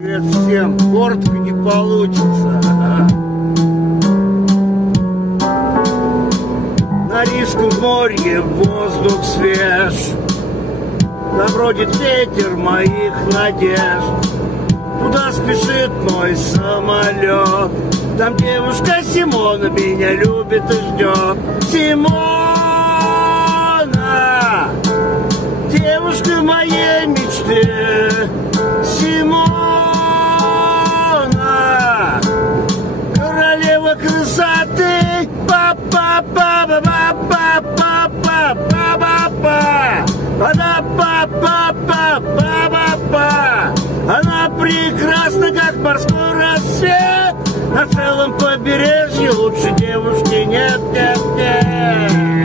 Привет всем, коротко не получится. На Рижском море воздух свеж, там бродит ветер моих надежд. Туда спешит мой самолет, там девушка Симона меня любит и ждет. Симона, девушка моей мечты. Симона, королева красоты. Она прекрасна, как морской рассвет. На целом побережье лучше девушки нет, нет, нет.